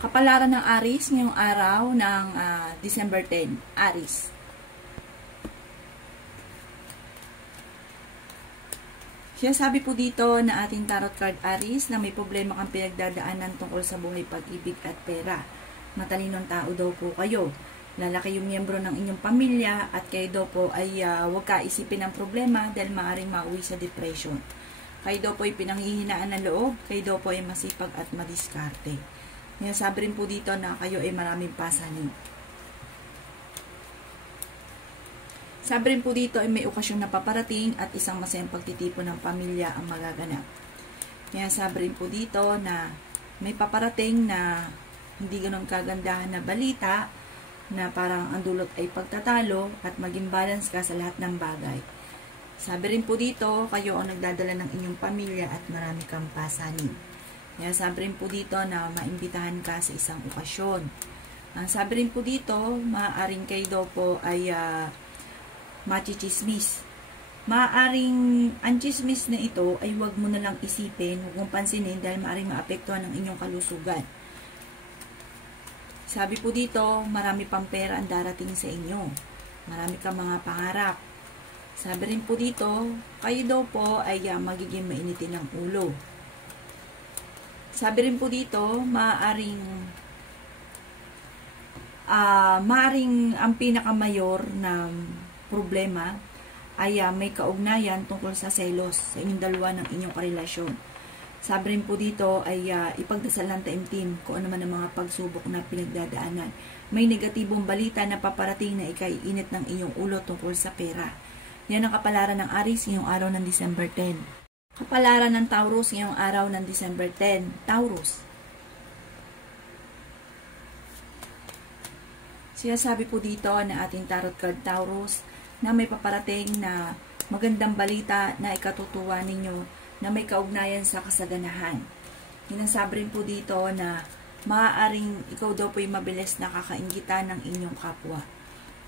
Kapalaran ng Aries ngayong araw ng December 10. Aries. Siya sabi po dito na ating tarot card Aries na may problema kang pinagdadaanan tungkol sa buhay, pag-ibig at pera. Matalinong tao daw po kayo. Lalaki yung miyembro ng inyong pamilya at kayo daw po ay huwag ka isipin ang problema dahil maaaring mauwi sa depression. Kayo daw po ay pinanghihinaan ng loob, kayo daw po ay masipag at madiskarte. Ngayon sabi rin po dito na kayo ay maraming pasanin. Sabi rin po dito ay may okasyon na paparating at isang masayang pagtitipon ng pamilya ang magaganap. Ngayon sabi rin po dito na may paparating na hindi ganun kagandahan na balita na parang ang dulot ay pagtatalo at maging balance ka sa lahat ng bagay. Sabi rin po dito, kayo ang nagdadala ng inyong pamilya at marami kang pasanin. Kaya sabi rin po dito na maimbitahan ka sa isang okasyon. Ang sabi rin po dito, maaaring kayo daw po ay machichismis. Maaaring ang chismis na ito ay huwag mo na lang isipin, huwag mong pansinin dahil maaaring maapektuhan ang inyong kalusugan. Sabi po dito, marami pang pera ang darating sa inyo. Marami kang mga pangarap. Sabi rin po dito, kayo daw po ay magiging mainitin ng ulo. Sabi rin po dito, maaaring ang pinakamayor na problema ay may kaugnayan tungkol sa selos sa inyong dalawa ng inyong karelasyon. Sabi rin po dito ay ipagdasal ng taimtim kung ano man ang mga pagsubok na pinagdadaanan. May negatibong balita na paparating na ikaiinit ng inyong ulo tungkol sa pera. Yan ang kapalaran ng Aries ngayong araw ng December 10. Kapalaran ng Taurus ngayong araw ng December 10. Taurus. Sinasabi po dito na ating tarot card Taurus na may paparating na magandang balita na ikatutuwa ninyo na may kaugnayan sa kasaganahan. Hinasabi rin po dito na maaaring ikaw daw po'y mabilis nakakainggitan ng inyong kapwa.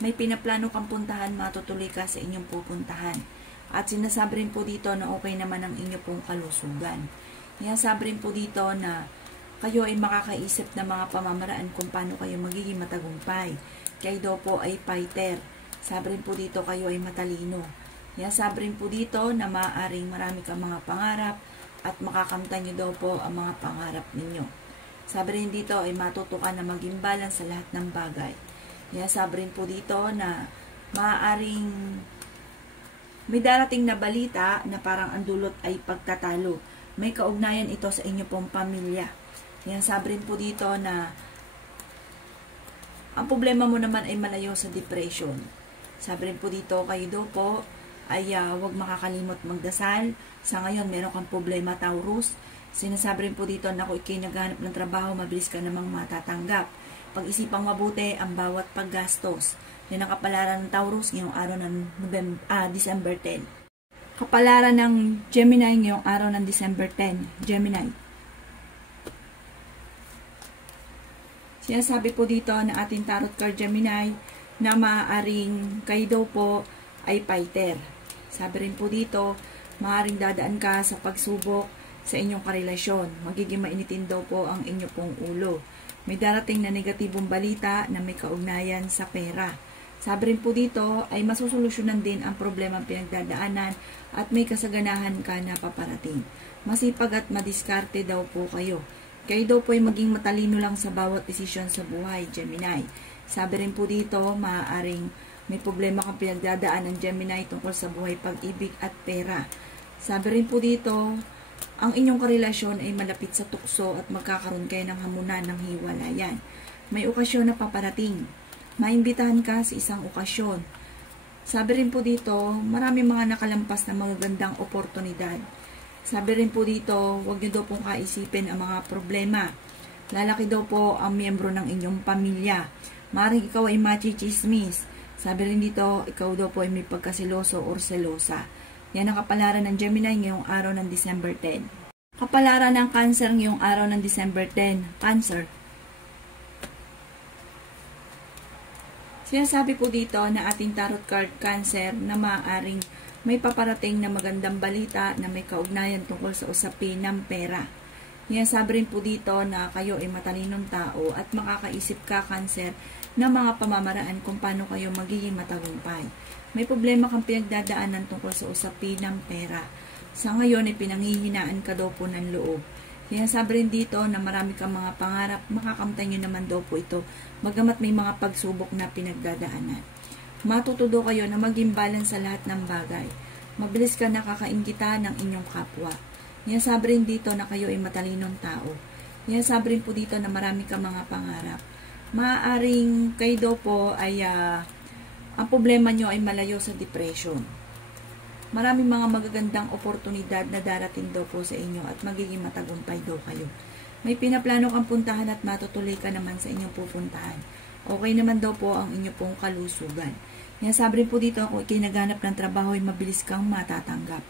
May pinaplano kang puntahan, matutuloy ka sa inyong pupuntahan. At sinasabi rin po dito na okay naman ang inyong pong kalusugan. Hinasabi rin po dito na kayo ay makakaisip ng mga pamamaraan kung paano kayo magiging matagumpay. Kayo daw po ay fighter. Sabi rin po dito kayo ay matalino. Sabi rin po dito na maaaring marami kang mga pangarap at makakamtan nyo daw po ang mga pangarap ninyo. Sabi rin dito ay matuto ka na maging balance sa lahat ng bagay. Sabi rin po dito na maaaring may darating na balita na parang ang dulot ay pagtatalo. May kaugnayan ito sa inyo pong pamilya. Sabi rin po dito na ang problema mo naman ay malayo sa depression. Sabi rin po dito kayo daw po ay huwag makakalimot magdasal. Sa ngayon, meron kang problema, Taurus. Sinasabi rin po dito na kung ikay naghanap ng trabaho, mabilis ka namang matatanggap. Pag-isipang mabuti ang bawat paggastos. Yan ang kapalaran ng Taurus ngayong araw ng December 10. Kapalaran ng Gemini ngayong araw ng December 10. Gemini. Sinasabi po dito na ating tarot card Gemini na maaaring kayo daw po ay fighter. Sabi rin po dito, maaaring dadaan ka sa pagsubok sa inyong karelasyon. Magiging mainitin daw po ang inyo pong ulo. May darating na negatibong balita na may kaugnayan sa pera. Sabi rin po dito ay masusolusyonan din ang problema pinagdadaanan at may kasaganahan ka na paparating. Masipag at madiskarte daw po kayo. Kayo daw po ay maging matalino lang sa bawat desisyon sa buhay, Gemini. Sabi rin po dito, maaaring may problema kang pinagdadaan ng Gemini tungkol sa buhay, pag-ibig at pera. Sabi rin po dito, ang inyong karelasyon ay malapit sa tukso at magkakaroon kayo ng hamunan ng hiwalayan. May okasyon na paparating. Maimbitahan ka sa isang okasyon. Sabi rin po dito, marami mga nakalampas na magagandang oportunidad. Sabi rin po dito, huwag nyo daw pong kaisipin ang mga problema. Lalaki daw po ang miyembro ng inyong pamilya. Maaaring ikaw ay machichismis. Sabi rin dito, ikaw daw po ay may pagkasiloso or selosa. Yan ang kapalaran ng Gemini ngayong araw ng December 10. Kapalaran ng Cancer ngayong araw ng December 10. Cancer. Sinasabi po dito na ating tarot card Cancer na maaaring may paparating na magandang balita na may kaugnayan tungkol sa usapin ng pera. Sinasabi rin po dito na kayo ay matalinong tao at makakaisip ka, Cancer, ng mga pamamaraan kung paano kayo magiging matagumpay. May problema kang pinagdadaanan tungkol sa usapin ng pera. Sa ngayon ay pinanghihinaan ka daw po ng loob. Sinasabi rin dito na marami kang mga pangarap, makakamtan nyo naman daw po ito, bagamat may mga pagsubok na pinagdadaanan. Matututo kayo na maging balance sa lahat ng bagay. Mabilis ka nakakaingita ng inyong kapwa. Sinasabi rin dito na kayo ay matalinong tao. Sinasabi rin po dito na marami kang mga pangarap. Maaaring kayo daw po ay ang problema nyo ay malayo sa depression. Maraming mga magagandang oportunidad na darating daw po sa inyo at magiging matagumpay daw kayo. May pinaplano kang puntahan at matutuloy ka naman sa inyong pupuntahan. Okay naman daw po ang inyong pong kalusugan. Sinasabi rin po dito kung ikinaganap ng trabaho ay mabilis kang matatanggap.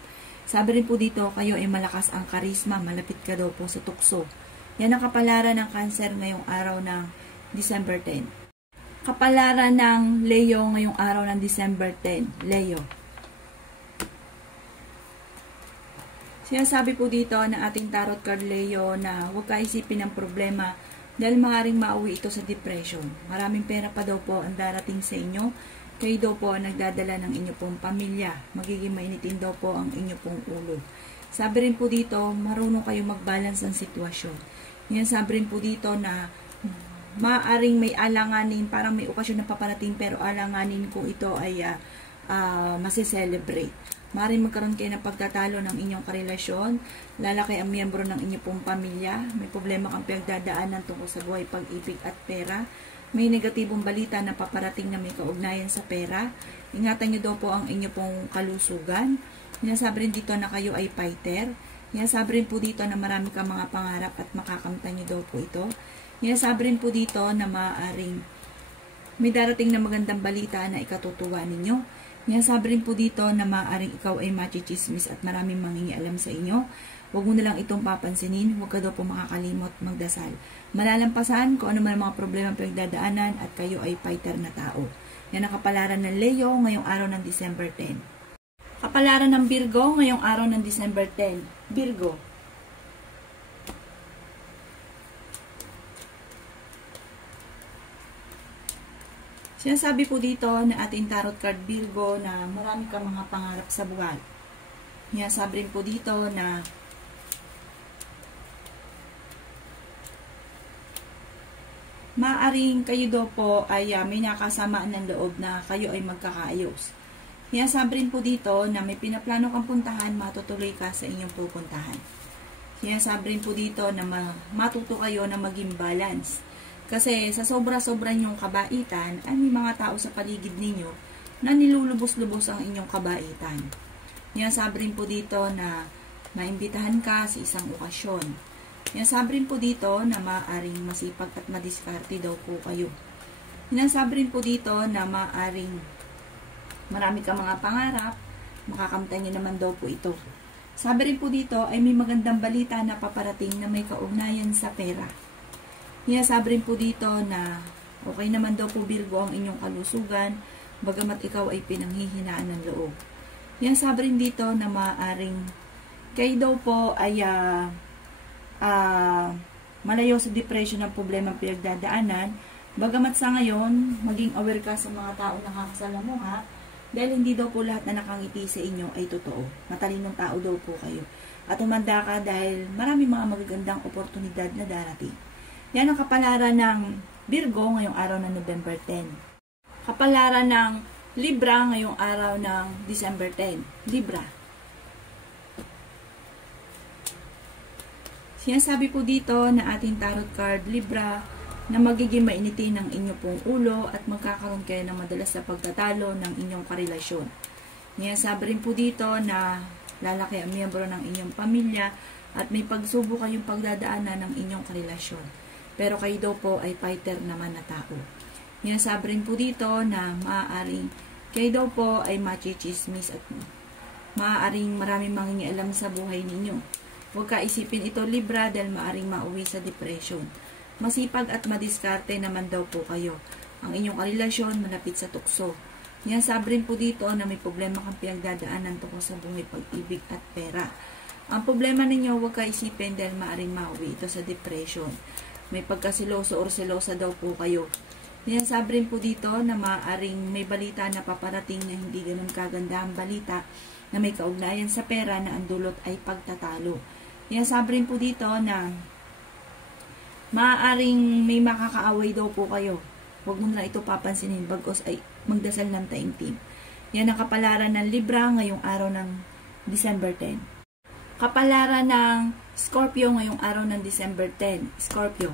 Sabi rin po dito, kayo ay malakas ang karisma, malapit ka daw po sa tukso. Yan ang kapalaran ng Cancer ngayong araw ng December 10. Kapalaran ng Leo ngayong araw ng December 10. Leo. Sinasabi po dito na ating tarot card Leo na huwag ka isipin ng problema dahil maaaring mauwi ito sa depression. Maraming pera pa daw po ang darating sa inyo. Kayo daw po ang nagdadala ng inyo pong pamilya. Magiging mainitin daw po ang inyo pong ulo. Sabi rin po dito, marunong kayo mag-balance ng sitwasyon. Sabi rin po dito na maaaring may alanganin, parang may okasyon na paparating pero alanganin kung ito ay masiselebrate. Maaaring magkaroon kayo ng pagtatalo ng inyong karelasyon, lalaki ang miyembro ng inyong pong pamilya, may problema kang pinagdadaanan tungkol sa buhay, pag-ibig at pera. May negatibong balita na paparating na may kaugnayan sa pera. Ingatan nyo daw po ang inyo pong kalusugan. Sinasabi rin dito na kayo ay fighter. Sinasabi rin po dito na marami kang mga pangarap at makakamtan nyo daw po ito. Sinasabi rin po dito na maaaring may darating na magandang balita na ikatutuwa ninyo. Sinasabi rin po dito na maaaring ikaw ay machichismis at maraming mangingialam sa inyo. Huwag mo na lang itong papansinin, huwag ka daw po makakalimot magdasal. Malalampasan kung ano man mga problema pinagdadaanan at kayo ay fighter na tao. Yan ang kapalaran ng Leo ngayong araw ng December 10. Kapalaran ng Virgo ngayong araw ng December 10. Virgo. Sinasabi po dito na ating tarot card Virgo na marami kang mga pangarap sa buhay. Sinasabi rin po dito na maaring kayo daw po ay may nakasamaan ng loob na kayo ay magkakaayos. Sinasabi rin po dito na may pinaplano kang puntahan, matutuloy ka sa inyong pupuntahan. Sinasabi rin po dito na matuto kayo na maging balance. Kasi sa sobra-sobra nyong kabaitan, ay may mga tao sa paligid ninyo na nilulubos-lubos ang inyong kabaitan. Sinasabi rin po dito na maimbitahan ka sa isang okasyon. Sinasabi rin po dito na maaaring masipag at madiskarte daw po kayo. Sinasabi rin po dito na maaaring marami kang mga pangarap, makakamtan nyo naman daw po ito. Sabi rin po dito ay may magandang balita na paparating na may kaugnayan sa pera. Sinasabi rin po dito na okay naman daw po Virgo ang inyong kalusugan, bagamat ikaw ay pinanghihinaan ng loob. Sinasabi rin dito na maaaring kayo daw po ay malayo sa depression ng problema pinagdadaanan, bagamat sa ngayon, maging aware ka sa mga tao na nakakasalamuha, dahil hindi daw po lahat na nakangiti sa inyo ay totoo. Matalinong tao daw po kayo. At umanda ka dahil marami mga magagandang oportunidad na darating. Yan ang kapalaran ng Virgo ngayong araw ng November 10. Kapalaran ng Libra ngayong araw ng December 10. Libra. Sinasabi po dito na ating tarot card Libra na magiging mainitin ang inyo pong ulo at magkakaroon kayo ng madalas na pagtatalo ng inyong karelasyon. Sinasabi rin po dito na lalaki ang miyembro ng inyong pamilya at may pagsubok kayong pagdadaanan ng inyong karelasyon. Pero kayo daw po ay fighter naman na tao. Sinasabi rin po dito na maaaring kayo daw po ay machichismis at maaaring maraming mangingialam sa buhay ninyo. Huwag ka isipin ito Libra dahil maaaring mauwi sa depression. Masipag at madiskarte naman daw po kayo. Ang inyong karelasyon malapit sa tukso. Sinasabi rin po dito na may problema kang pinagdadaanan tungkol sa buhay, pag-ibig at pera. Ang problema ninyo, huwag ka isipin dahil maaaring mauwi ito sa depression. May pagkasiloso or selosa daw po kayo. Sinasabi rin po dito na maaaring may balita na paparating na hindi ganun kaganda ang balita na may kaugnayan sa pera na ang dulot ay pagtatalo. Sinasabi rin po dito na maaaring may makakaaway daw po kayo. Huwag mo na ito papansinin, bagos ay magdasal ng taimtim. Yan ang kapalaran ng Libra ngayong araw ng December 10. Kapalaran ng Scorpio ngayong araw ng December 10. Scorpio.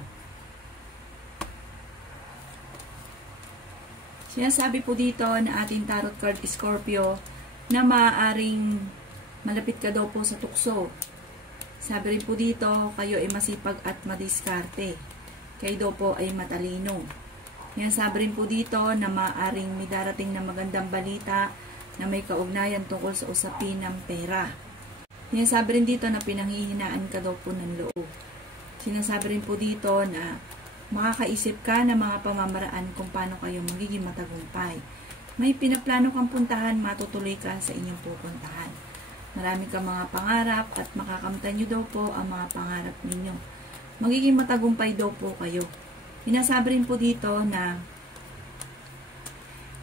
Sinasabi po dito na ating tarot card Scorpio na maaaring malapit ka daw po sa tukso. Sabi rin po dito, kayo ay masipag at madiskarte. Kayo daw po ay matalino. Sinasabi rin po dito na maaaring may darating na magandang balita na may kaugnayan tungkol sa usapin ng pera. Sinasabi rin dito na pinanghihinaan ka daw po ng loob. Sinasabi rin po dito na makakaisip ka ng mga pamamaraan kung paano kayo magiging matagumpay. May pinaplano kang puntahan, matutuloy ka sa inyong pupuntahan. Marami kang mga pangarap at makakamtan nyo daw po ang mga pangarap ninyo. Magiging matagumpay daw po kayo. Sinasabi rin po dito na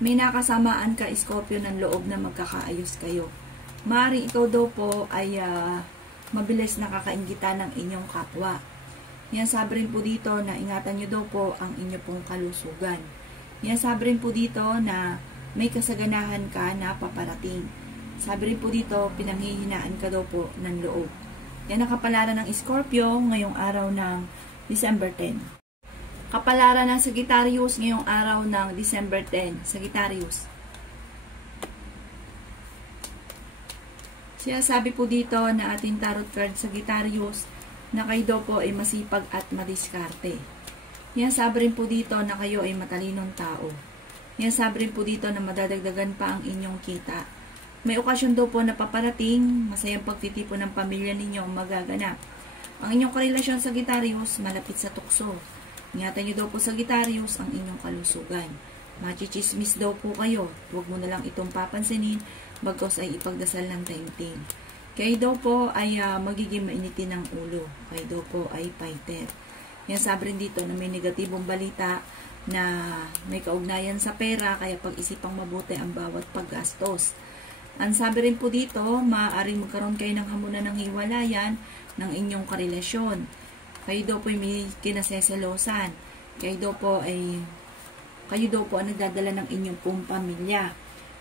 may nakasamaan ka, Scorpio, ng loob na magkakaayos kayo. Maaaring ikaw daw po ay mabilis nakakaingitan ng inyong kapwa. Sinasabi rin po dito na ingatan nyo daw po ang inyong pong kalusugan. Sinasabi rin po dito na may kasaganahan ka na paparating. Sabi rin po dito, pinanghihinaan ka daw po ng loob. Yan ang kapalaran ng Scorpio ngayong araw ng December 10. Kapalaran ng Sagittarius ngayong araw ng December 10. Sagittarius. Sinasabi po dito na ating tarot card Sagittarius na kayo daw po ay masipag at madiskarte. Sinasabi rin po dito na kayo ay matalinong tao. Sinasabi rin po dito na madadagdagan pa ang inyong kita. May okasyon daw po na paparating, masayang pagtitipon ng pamilya ninyo ang magaganap. Ang inyong karelasyon Sagittarius malapit sa tukso. Ingatan nyo daw po Sagittarius ang inyong kalusugan. Machichismis daw po kayo. Huwag mo na lang itong papansinin, bagkos ay ipagdasal ng taimtim. Kayo daw po ay magiging mainitin ng ulo. Kayo daw po ay fighter. Yan sabi rin dito na may negatibong balita na may kaugnayan sa pera, kaya pag-isipang mabuti ang bawat paggastos. Ang sabi rin po dito, maaaring magkaroon kayo ng hamunan ng hiwalayan ng inyong karelasyon. Kayo daw po ay may kinaseselosan. Kayo daw po ang nagdadala ng inyong pong pamilya.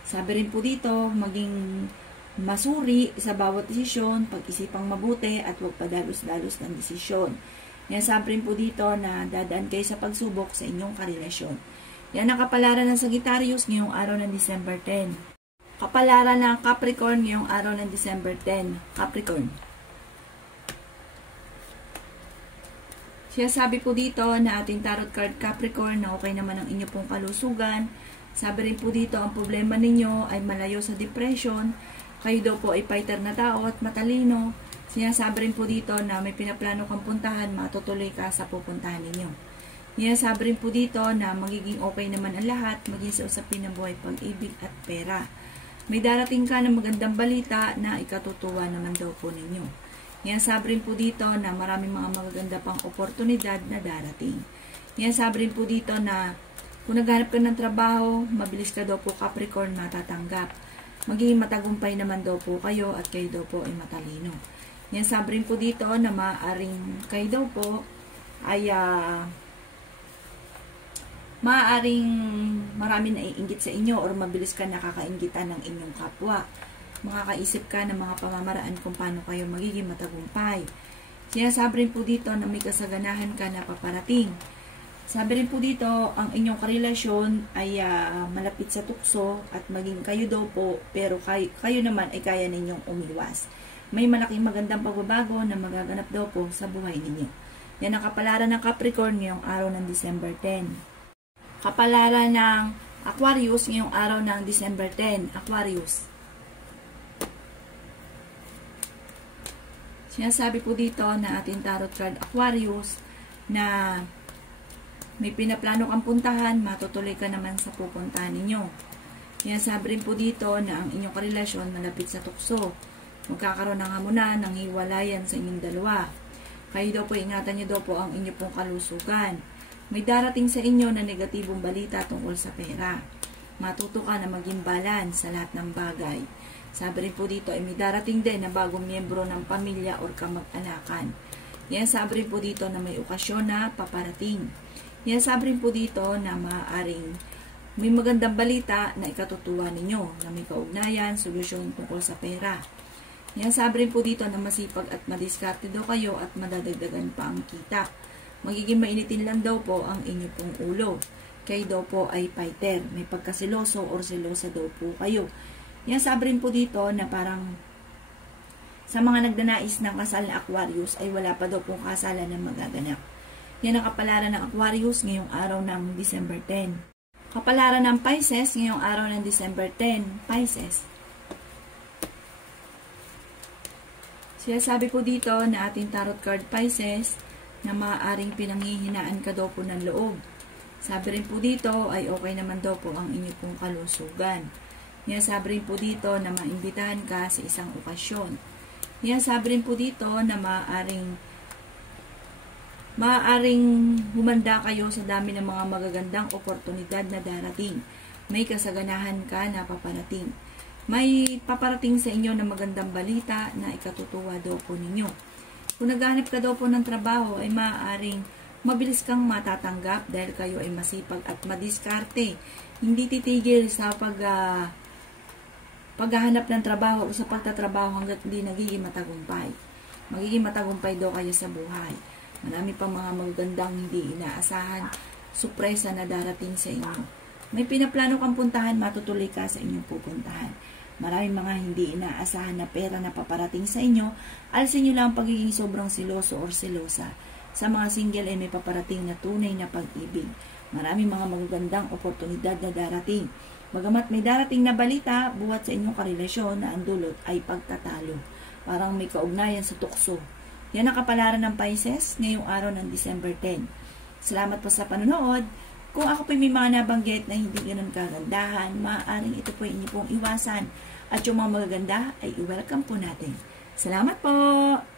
Sabi rin po dito, maging masuri sa bawat desisyon, pag-isipang mabuti at huwag padalos-dalos ng desisyon. Yan sabi rin po dito na dadaan kayo sa pagsubok sa inyong karelasyon. Yan ang kapalaran ng Sagittarius ngayong araw ng December 10. Kapalaran ng Capricorn ngayong araw ng December 10. Capricorn. Siya sabi po dito na ating tarot card Capricorn na okay naman ang inyo pong kalusugan. Sabi rin po dito ang problema ninyo ay malayo sa depression. Kayo daw po ay fighter na tao at matalino. Sinasabi rin po dito na may pinaplano kang puntahan, matutuloy ka sa pupuntahan ninyo. Sinasabi rin po dito na magiging okay naman ang lahat, maging sa usapin ng buhay, pag-ibig at pera. May darating ka ng magandang balita na ikatutuwa naman daw po ninyo. Sinasabi rin po dito na maraming mga magaganda pang oportunidad na darating. Sinasabi rin po dito na kung naghanap ka ng trabaho, mabilis ka daw po Capricorn matatanggap. Magiging matagumpay naman daw po kayo at kayo daw po ay matalino. Yan sabi rin po dito na maaaring kayo daw po ay maaaring marami na iinggit sa inyo or mabilis ka nakakainggitan ng inyong kapwa. Makakaisip ka ng mga pamamaraan kung paano kayo magiging matagumpay. Sinasabi rin po dito na may kasaganahan ka na paparating. Sabi rin po dito, ang inyong karelasyon ay malapit sa tukso at maging kayo daw po, pero kayo naman ay kaya ninyong umiwas. May malaking magandang pagbabago na magaganap daw po sa buhay ninyo. Yan ang kapalaran ng Capricorn ngayong araw ng December 10. Kapalaran ng Aquarius ngayong araw ng December 10. Aquarius. Sinasabi po dito na ating tarot card Aquarius na may pinaplano kang puntahan, matutuloy ka naman sa pupuntahan ninyo. Sinasabi rin po dito na ang inyong karelasyon malapit sa tukso. magkakaroon ng hamunan, ng hiwalayan sa inyong dalawa. Kayo daw po, ingatan niyo daw po ang inyong pong kalusugan. May darating sa inyo na negatibong balita tungkol sa pera. Matuto ka na maging balance sa lahat ng bagay. Sabi rin po dito ay may darating din na bagong miyembro ng pamilya or kamag-anakan. Yan sabi rin po dito na may okasyon na paparating. Yan sabi rin po dito na maaaring may magandang balita na ikatutuwa ninyo na may kaugnayan, solusyon tungkol sa pera. Yan sabi rin po dito na masipag at madiskarte daw kayo at madadagdagan pa ang kita. Magiging mainitin lang daw po ang inyo pong ulo. Kayo daw po ay fighter. May pagkasiloso or silosa daw po kayo. Yan sabi rin po dito na parang sa mga nagdanais ng kasal na Aquarius ay wala pa daw pong kasalan na magaganap. Yan ang kapalaran ng Aquarius ngayong araw ng December 10. Kapalaran ng Pisces ngayong araw ng December 10. Pisces. Sinasabi po dito na ating tarot card Pisces na maaaring pinanghihinaan ka daw po ng loob. Sabi rin po dito ay okay naman daw po ang inyong pong kalusugan. Yan sabi rin po dito na maimbitahan ka sa isang okasyon. Yan sabi rin po dito na maaaring humanda kayo sa dami ng mga magagandang oportunidad na darating. May kasaganahan ka na paparating. May paparating sa inyo na magandang balita na ikatutuwa daw po ninyo. Kung naghahanap ka daw po ng trabaho ay maaaring mabilis kang matatanggap dahil kayo ay masipag at madiskarte. Hindi titigil sa paghahanap ng trabaho o sa pagtatrabaho hanggat hindi nagiging matagumpay. Magiging matagumpay daw kayo sa buhay. Marami pang mga magagandang hindi inaasahan, surpresa na darating sa inyo. May pinaplano kang puntahan, matutuloy ka sa inyong pupuntahan. Maraming mga hindi inaasahan na pera na paparating sa inyo, alisin nyo lang ang pagiging sobrang siloso or silosa. Sa mga single ay may paparating na tunay na pag-ibig. Maraming mga magagandang oportunidad na darating. Bagamat may darating na balita, buhat sa inyong karelasyon na ang dulot ay pagtatalo. Parang may kaugnayan sa tukso. Yan ang kapalaran ng Pisces ngayong araw ng December 10. Salamat po sa panonood. Kung ako po may mga nabanggit na hindi ganun kagandahan, maaaring ito po inyo pong iwasan. At yung mga magaganda ay i-welcome po natin. Salamat po!